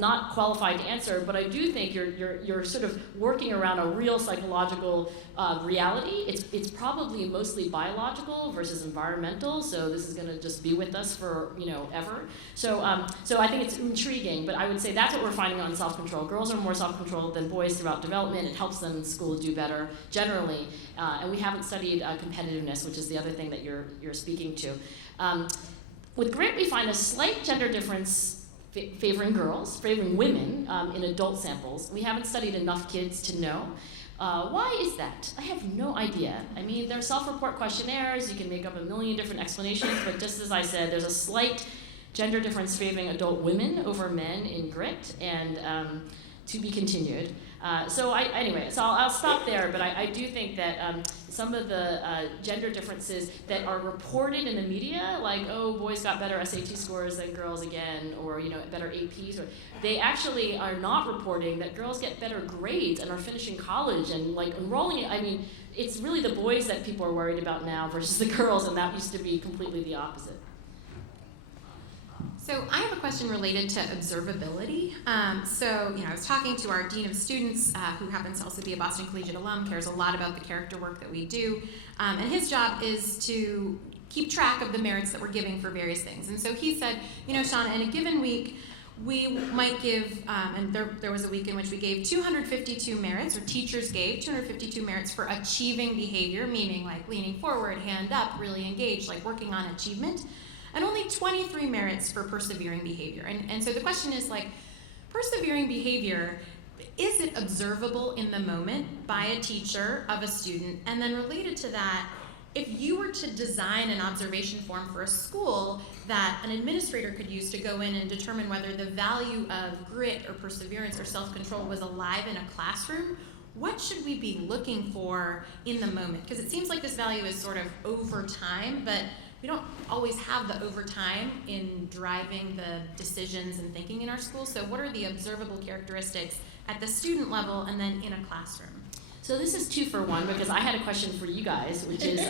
not qualified to answer, but I do think you're sort of working around a real psychological reality. It's probably mostly biological. biological versus environmental, so this is going to just be with us for, ever. So I think it's intriguing, but I would say that's what we're finding on self-control. Girls are more self-controlled than boys throughout development. It helps them in school do better generally, and we haven't studied competitiveness, which is the other thing that you're speaking to. With grit, we find a slight gender difference favoring girls, favoring women in adult samples. We haven't studied enough kids to know. Why is that? I have no idea. I mean, there are self-report questionnaires. You can make up a million different explanations, but just as I said, there's a slight gender difference favoring adult women over men in grit, and to be continued. So I'll stop there, but I do think that some of the gender differences that are reported in the media, like, oh, boys got better SAT scores than girls again, or better APs, or they actually are not reporting that girls get better grades and are finishing college and like enrolling. I mean, it's really the boys that people are worried about now versus the girls, and that used to be completely the opposite. So I have a question related to observability. I was talking to our Dean of Students, who happens to also be a Boston Collegiate alum, cares a lot about the character work that we do, and his job is to keep track of the merits that we're giving for various things. And so he said, Shannah, in a given week, we might give, and there was a week in which we gave 252 merits, or teachers gave 252 merits for achieving behavior, meaning like leaning forward, hand up, really engaged, like working on achievement, and only 23 merits for persevering behavior. And so the question is, like, persevering behavior, is it observable in the moment by a teacher of a student? And then related to that, if you were to design an observation form for a school that an administrator could use to go in and determine whether the value of grit or perseverance or self-control was alive in a classroom, what should we be looking for in the moment? Because it seems like this value is sort of over time, but we don't always have the overtime in driving the decisions and thinking in our schools. So what are the observable characteristics at the student level and then in a classroom? So this is 2 for 1, because I had a question for you guys, which is,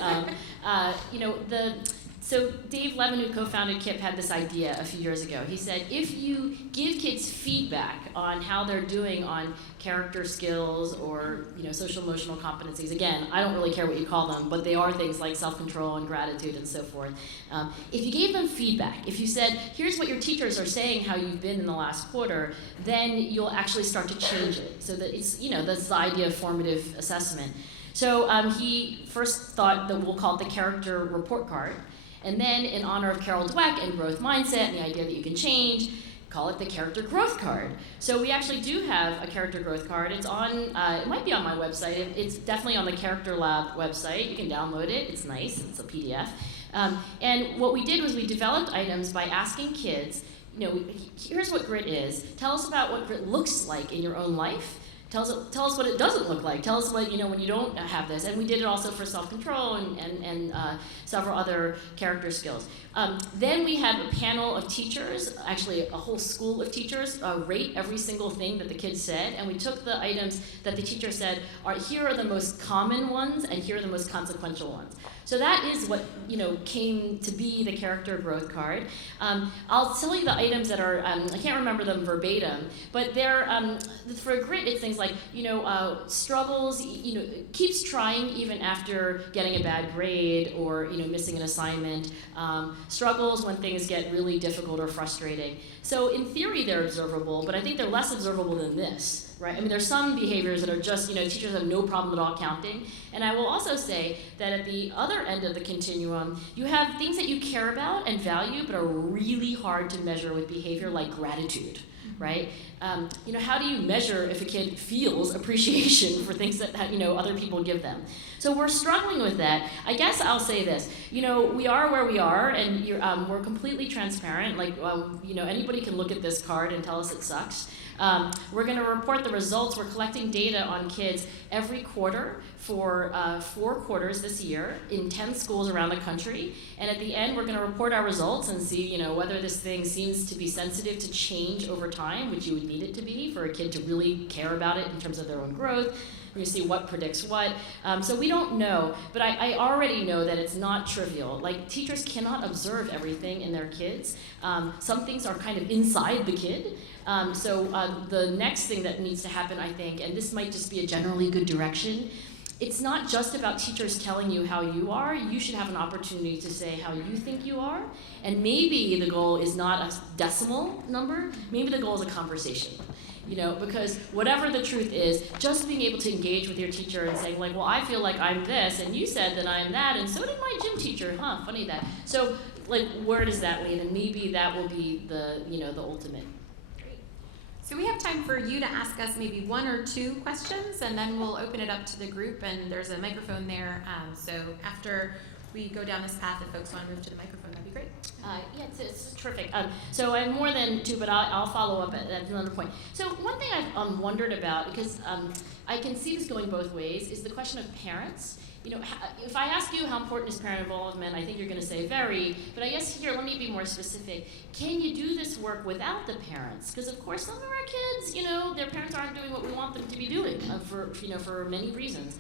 so Dave Levin, who co-founded KIPP, had this idea a few years ago. He said, if you give kids feedback on how they're doing on character skills or social emotional competencies, again, I don't really care what you call them, but they are things like self-control and gratitude and so forth. If you gave them feedback, if you said, here's what your teachers are saying how you've been in the last quarter, then you'll actually start to change it. So that it's, that's the idea of formative assessment. So he first thought that we'll call it the character report card. And then, in honor of Carol Dweck and growth mindset and the idea that you can change, call it the character growth card. So we actually do have a character growth card. It's on, it might be on my website. It's definitely on the Character Lab website. You can download it. It's nice. It's a PDF. And what we did was we developed items by asking kids, here's what grit is. Tell us about what grit looks like in your own life. Tell us what it doesn't look like. Tell us what, when you don't have this. And we did it also for self-control and several other character skills. Then we had a panel of teachers, actually a whole school of teachers, rate every single thing that the kids said. And we took the items that the teacher said, here are the most common ones and here are the most consequential ones. So that is what came to be the character growth card. I'll tell you the items that are, I can't remember them verbatim, but they're, for grit, it's things like, struggles, keeps trying even after getting a bad grade or, missing an assignment, struggles when things get really difficult or frustrating. So in theory, they're observable, but I think they're less observable than this. Right? I mean, there's some behaviors that are just, teachers have no problem at all counting. And I will also say that at the other end of the continuum, you have things that you care about and value, but are really hard to measure with behavior, like gratitude, right? How do you measure if a kid feels appreciation for things that other people give them? So we're struggling with that. I guess I'll say this. We are where we are, and we're completely transparent. Like, anybody can look at this card and tell us it sucks. We're going to report the results. We're collecting data on kids every quarter for 4 quarters this year in 10 schools around the country. And at the end, we're going to report our results and see, whether this thing seems to be sensitive to change over time, which you would need it to be for a kid to really care about it in terms of their own growth. We see what predicts what. So we don't know, but I already know that it's not trivial. Like, teachers cannot observe everything in their kids. Some things are kind of inside the kid. So the next thing that needs to happen, I think, and this might just be a generally good direction, it's not just about teachers telling you how you are. You should have an opportunity to say how you think you are. And maybe the goal is not a decimal number. Maybe the goal is a conversation. Because whatever the truth is, just being able to engage with your teacher and saying, like, well, I feel like I'm this, and you said that I'm that, and so did my gym teacher. Funny that. So, like, where does that lead? And maybe that will be the ultimate. So we have time for you to ask us maybe one or two questions, and then we'll open it up to the group, and there's a microphone there. So after we go down this path, if folks want to move to the microphone, that'd be great. Yeah, it's terrific. So I have more than two, but I'll follow up at another point. So one thing I've wondered about, because I can see this going both ways, is the question of parents. If I ask you how important is parent involvement, I think you're going to say very, but I guess here, let me be more specific. Can you do this work without the parents? Because of course some of our kids, their parents aren't doing what we want them to be doing for many reasons.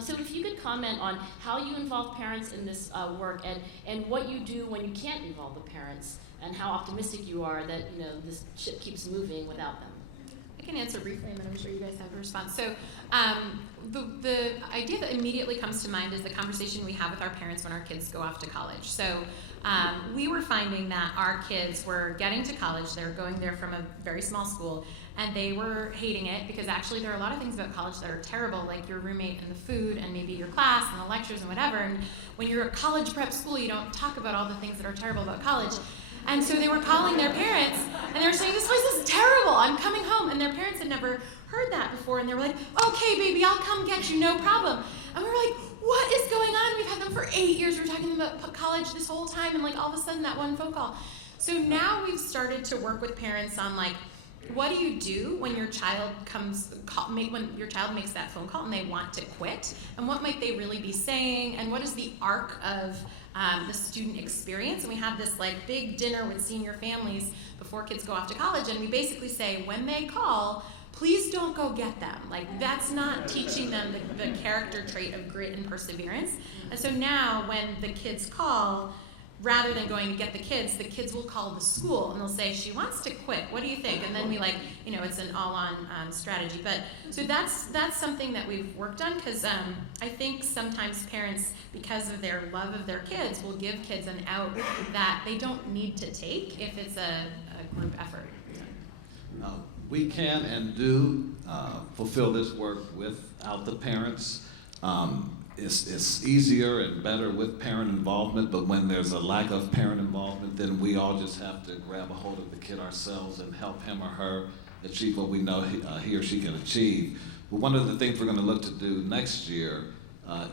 So if you could comment on how you involve parents in this work and what you do when you can't involve the parents, and how optimistic you are that this ship keeps moving without them. I can answer briefly, and then I'm sure you guys have a response. So the idea that immediately comes to mind is the conversation we have with our parents when our kids go off to college. So we were finding that our kids were getting to college, they were going there from a very small school, and they were hating it because actually there are a lot of things about college that are terrible, like your roommate and the food and maybe your class and the lectures and whatever. And when you're a college prep school, you don't talk about all the things that are terrible about college. And so they were calling their parents, and they were saying, this place is terrible, I'm coming home. And their parents had never heard that before, and they were like, okay, baby, I'll come get you, no problem. And we were like, what is going on? We've had them for 8 years, we're talking about college this whole time, and like all of a sudden that one phone call. So now we've started to work with parents on like, what do you do when your child when your child makes that phone call and they want to quit? And what might they really be saying? And what is the arc of the student experience? And we have this like big dinner with senior families before kids go off to college, and we basically say, when they call, please don't go get them. Like, that's not teaching them the character trait of grit and perseverance. And so now when the kids call, rather than going to get the kids will call the school and they'll say, she wants to quit, what do you think? And then we it's an all-on strategy. But so that's something that we've worked on, because I think sometimes parents, because of their love of their kids, will give kids an out that they don't need to take if it's a group effort. We can and do fulfill this work without the parents. It's easier and better with parent involvement, but when there's a lack of parent involvement, then we all just have to grab a hold of the kid ourselves and help him or her achieve what we know he or she can achieve. But one of the things we're going to look to do next year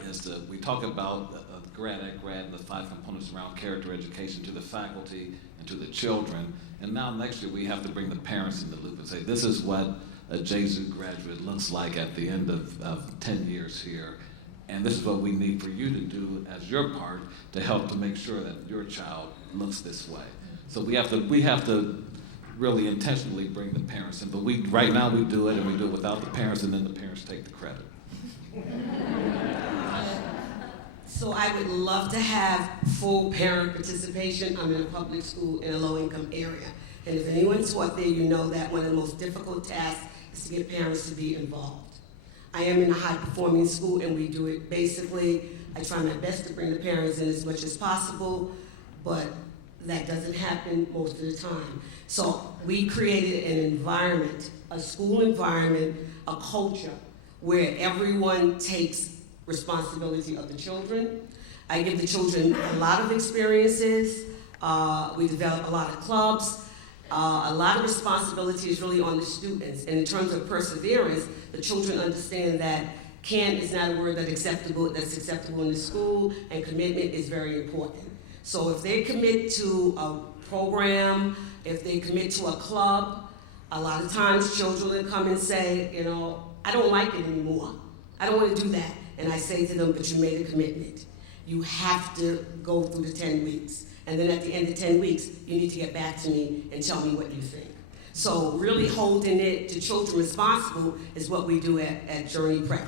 is that we talk about grad and the 5 components around character education to the faculty and to the children. And now next year we have to bring the parents in the loop and say, this is what a Jesuit graduate looks like at the end of 10 years here. And this is what we need for you to do as your part to help to make sure that your child looks this way. So we have to really intentionally bring the parents in. But right now we do it, and we do it without the parents, and then the parents take the credit. So I would love to have full parent participation. I'm in a public school in a low-income area. And if anyone's taught there, you know that one of the most difficult tasks is to get parents to be involved. I am in a high-performing school, and we do it basically. I try my best to bring the parents in as much as possible, but that doesn't happen most of the time. So we created an environment, a school environment, a culture, where everyone takes responsibility of the children. I give the children a lot of experiences. We develop a lot of clubs. A lot of responsibility is really on the students. And in terms of perseverance, the children understand that can is not a word that's acceptable in the school, and commitment is very important. So if they commit to a program, if they commit to a club, a lot of times children will come and say, I don't like it anymore. I don't want to do that. And I say to them, but you made a commitment. You have to go through the 10 weeks. And then at the end of 10 weeks, you need to get back to me and tell me what you think. So really holding it to children responsible is what we do at Journey Prep.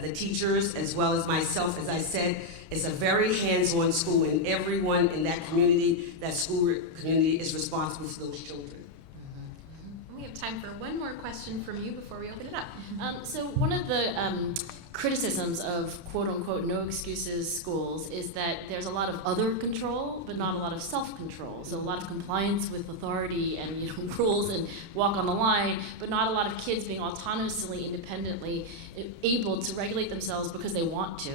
The teachers, as well as myself, as I said, it's a very hands-on school, and everyone in that community, that school community, is responsible for those children. We have have time for one more question from you before we open it up. So one of the criticisms of quote-unquote no excuses schools is that there's a lot of other control, but not a lot of self-control. So a lot of compliance with authority and rules and walk on the line, but not a lot of kids being autonomously, independently able to regulate themselves because they want to.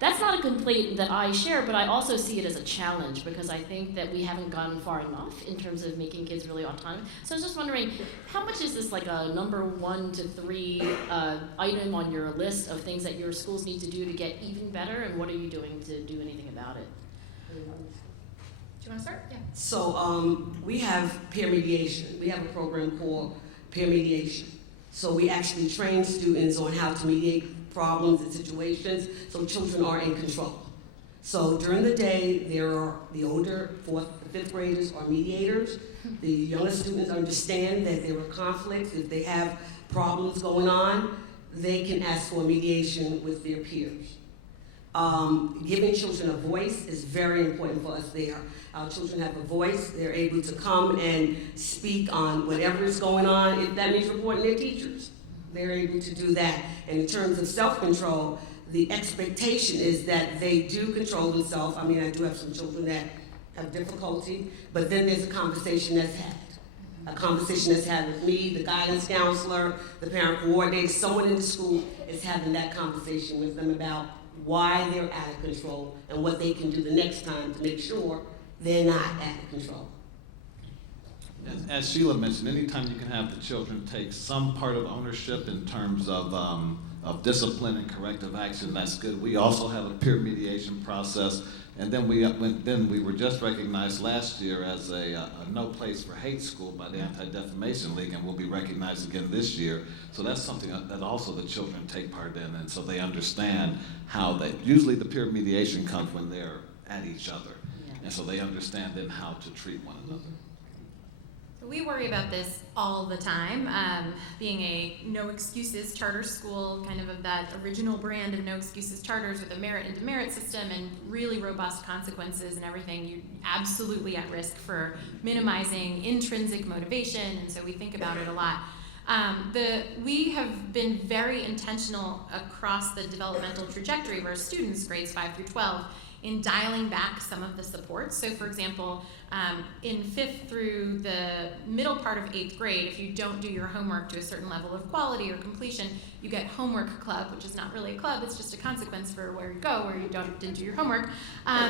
That's not a complaint that I share, but I also see it as a challenge because I think that we haven't gone far enough in terms of making kids really autonomous. So I was just wondering, how much is this like a number 1 to 3 item on your list of things that your schools need to do to get even better, and what are you doing to do anything about it? Do you want to start? Yeah. So we have peer mediation. We have a program called peer mediation. So we actually train students on how to mediate problems and situations so children are in control. So during the day, there are the older 4th and 5th graders are mediators. The younger students understand that there are conflicts. If they have problems going on, they can ask for mediation with their peers. Giving children a voice is very important for us there. Our children have a voice. They're able to come and speak on whatever is going on. If that means reporting their teachers, they're able to do that. And in terms of self-control, the expectation is that they do control themselves. I mean, I do have some children that have difficulty, but then there's a conversation that's had. A conversation that's had with me, the guidance counselor, the parent coordinator, someone in the school is having that conversation with them about why they're out of control and what they can do the next time to make sure they're not out of control. As Sheila mentioned, anytime you can have the children take some part of ownership in terms of discipline and corrective action, that's good. We also have a peer mediation process, and then we were just recognized last year as a No Place for Hate school by the Anti-Defamation League, and we'll be recognized again this year. So that's something that also the children take part in, and so they understand how they, usually the peer mediation comes when they're at each other, and so they understand then how to treat one another. We worry about this all the time. Being a no excuses charter school, kind of that original brand of no excuses charters with a merit and demerit system and really robust consequences and everything, you're absolutely at risk for minimizing intrinsic motivation, and so we think about it a lot. We have been very intentional across the developmental trajectory of our students, grades 5 through 12, in dialing back some of the supports. So for example, in 5th through the middle part of 8th grade, if you don't do your homework to a certain level of quality or completion, you get homework club, which is not really a club, it's just a consequence for where you go, where you didn't do your homework. But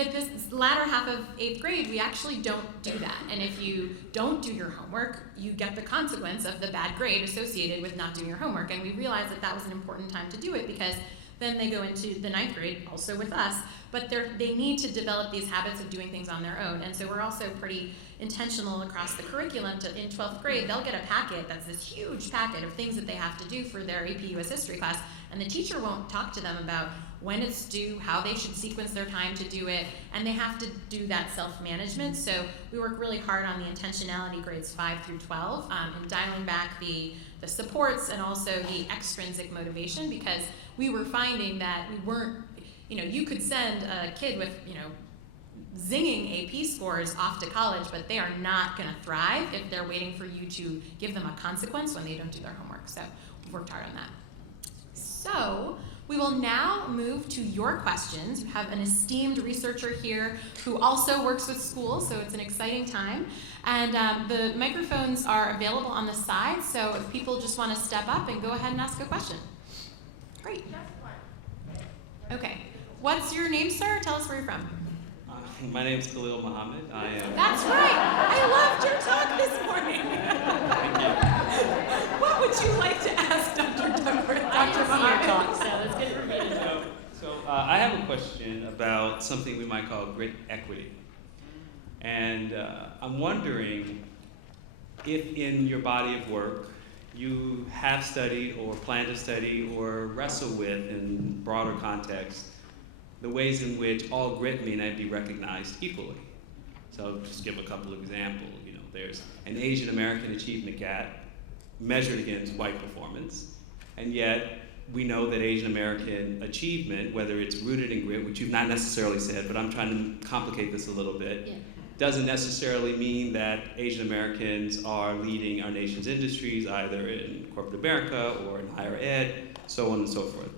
at this latter half of 8th grade, we actually don't do that. And if you don't do your homework, you get the consequence of the bad grade associated with not doing your homework. And we realized that that was an important time to do it because then they go into the 9th grade, also with us, but they need to develop these habits of doing things on their own. And so we're also pretty intentional across the curriculum. In 12th grade, they'll get a packet that's this huge packet of things that they have to do for their AP US History class, and the teacher won't talk to them about when it's due, how they should sequence their time to do it, and they have to do that self-management. So we work really hard on the intentionality grades 5 through 12, and dialing back the supports and also the extrinsic motivation, because we were finding that we weren't, you could send a kid with, zinging AP scores off to college, but they are not going to thrive if they're waiting for you to give them a consequence when they don't do their homework. So we've worked hard on that. So we will now move to your questions. We have an esteemed researcher here who also works with schools, so it's an exciting time. And the microphones are available on the side, so if people just want to step up and go ahead and ask a question. Great. Okay. What's your name, sir? Tell us where you're from. My name's Khalil Muhammad. That's right. I loved your talk this morning. Thank you. What would you like to ask Dr. Duckworth? I didn't see your talk, so it's good for me to know. So I have a question about something we might call grit equity. And I'm wondering if in your body of work you have studied or plan to study or wrestle with in broader context the ways in which all grit may not be recognized equally. So I'll just give a couple of examples. There's an Asian American achievement gap measured against white performance, and yet we know that Asian American achievement, whether it's rooted in grit, which you've not necessarily said, but I'm trying to complicate this a little bit, doesn't necessarily mean that Asian Americans are leading our nation's industries, either in corporate America or in higher ed, so on and so forth.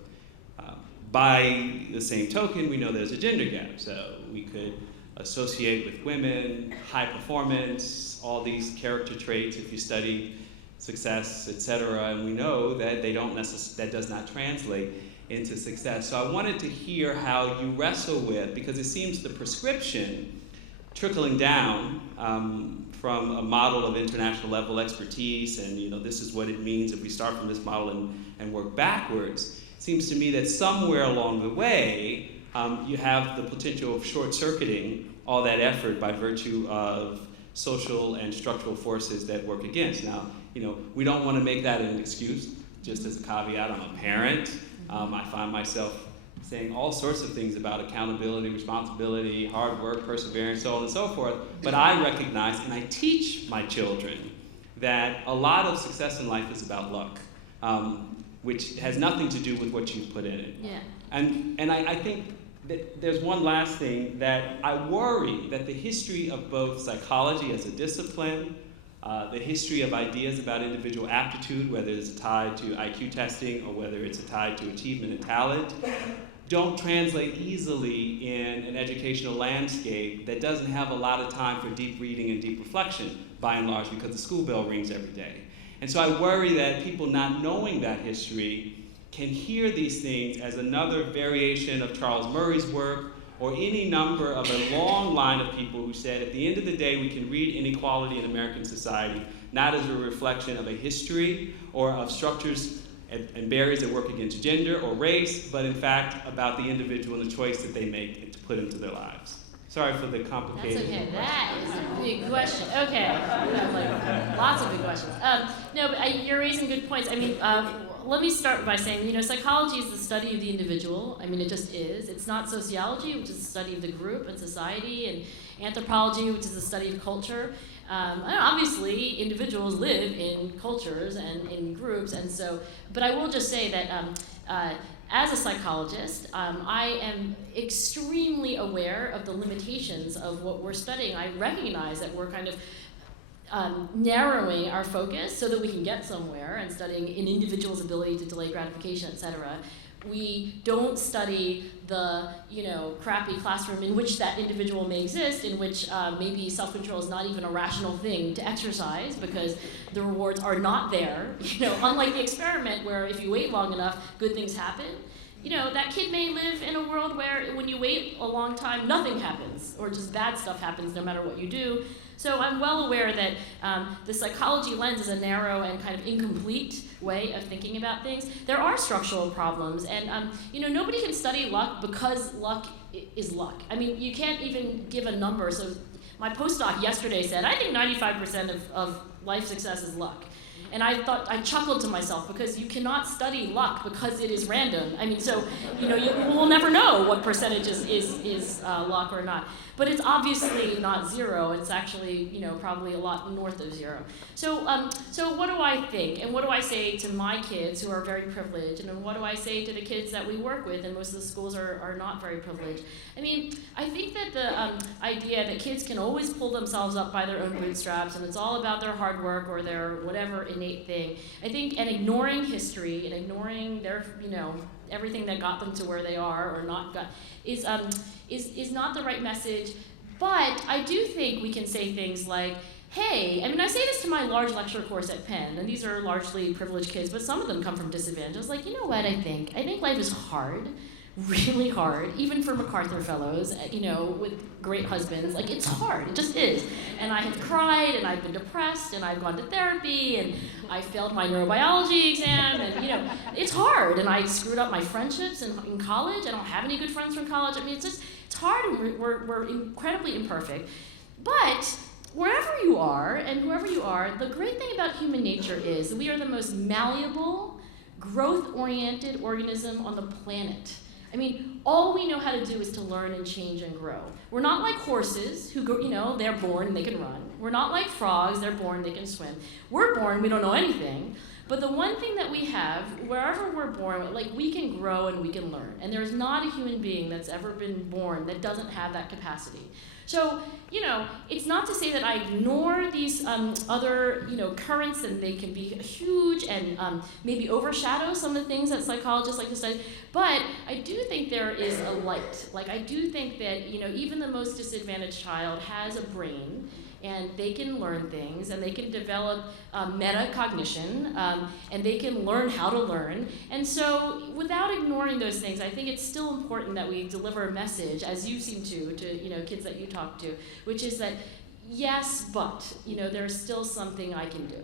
By the same token, we know there's a gender gap, so we could associate with women, high performance, all these character traits if you study success, etc., and we know that that does not translate into success. So I wanted to hear how you wrestle with, because it seems the prescription trickling down from a model of international level expertise, and this is what it means if we start from this model and work backwards. It seems to me that somewhere along the way, you have the potential of short-circuiting all that effort by virtue of social and structural forces that work against. Now, we don't want to make that an excuse. Just as a caveat, I'm a parent. I find myself saying all sorts of things about accountability, responsibility, hard work, perseverance, so on and so forth. But I recognize, and I teach my children, that a lot of success in life is about luck, which has nothing to do with what you put in it. Yeah. And I think that there's one last thing that I worry that the history of both psychology as a discipline, the history of ideas about individual aptitude, whether it's tied to IQ testing or whether it's tied to achievement and talent, don't translate easily in an educational landscape that doesn't have a lot of time for deep reading and deep reflection, by and large, because the school bell rings every day. And so I worry that people not knowing that history can hear these things as another variation of Charles Murray's work, or any number of a long line of people who said, at the end of the day, we can read inequality in American society not as a reflection of a history or of structures and barriers that work against gender or race, but in fact about the individual and the choice that they make to put into their lives. Sorry for the complicated That's okay. question. That is a big question. Okay. Lots of big questions. No, but you're raising good points. Let me start by saying, psychology is the study of the individual. It just is. It's not sociology, which is the study of the group and society, and anthropology, which is the study of culture. Obviously, individuals live in cultures and in groups, and so, but I will just say that as a psychologist, I am extremely aware of the limitations of what we're studying. I recognize that we're kind of narrowing our focus so that we can get somewhere and studying an individual's ability to delay gratification, et cetera. We don't study the, crappy classroom in which that individual may exist, in which maybe self-control is not even a rational thing to exercise because the rewards are not there. Unlike the experiment where if you wait long enough, good things happen. That kid may live in a world where when you wait a long time, nothing happens, or just bad stuff happens no matter what you do. So I'm well aware that the psychology lens is a narrow and kind of incomplete way of thinking about things. There are structural problems, and nobody can study luck because luck is luck. You can't even give a number. So my postdoc yesterday said, I think 95% of life success is luck. And I chuckled to myself because you cannot study luck because it is random. We'll never know what percentage is luck or not. But it's obviously not zero. It's actually, probably a lot north of zero. So what do I think? And what do I say to my kids who are very privileged? And what do I say to the kids that we work with? And most of the schools are not very privileged. I think that the idea that kids can always pull themselves up by their own bootstraps and it's all about their hard work or their whatever innate thing, and ignoring history and ignoring their, everything that got them to where they are or not got, is not the right message. But I do think we can say things like, hey, I say this to my large lecture course at Penn, and these are largely privileged kids, but some of them come from disadvantages. Like, you know what I think life is hard, really hard, even for MacArthur fellows, with great husbands. Like, it's hard, it just is. And I have cried, and I've been depressed, and I've gone to therapy, and I failed my neurobiology exam, and it's hard. And I screwed up my friendships in college. I don't have any good friends from college. It's hard, and we're incredibly imperfect. But wherever you are, and whoever you are, the great thing about human nature is that we are the most malleable, growth-oriented organism on the planet. I mean, all we know how to do is to learn and change and grow. We're not like horses who go, they're born and they can run. We're not like frogs, they're born, they can swim. We're born, we don't know anything. But the one thing that we have, wherever we're born, like we can grow and we can learn. And there's not a human being that's ever been born that doesn't have that capacity. So, it's not to say that I ignore these other, currents, and they can be huge and maybe overshadow some of the things that psychologists like to study. But I do think there is a light. Like, I do think that, even the most disadvantaged child has a brain, and they can learn things, and they can develop metacognition, and they can learn how to learn. And so, without ignoring those things, I think it's still important that we deliver a message, as you seem to kids that you talk to, which is that, yes, but, there's still something I can do.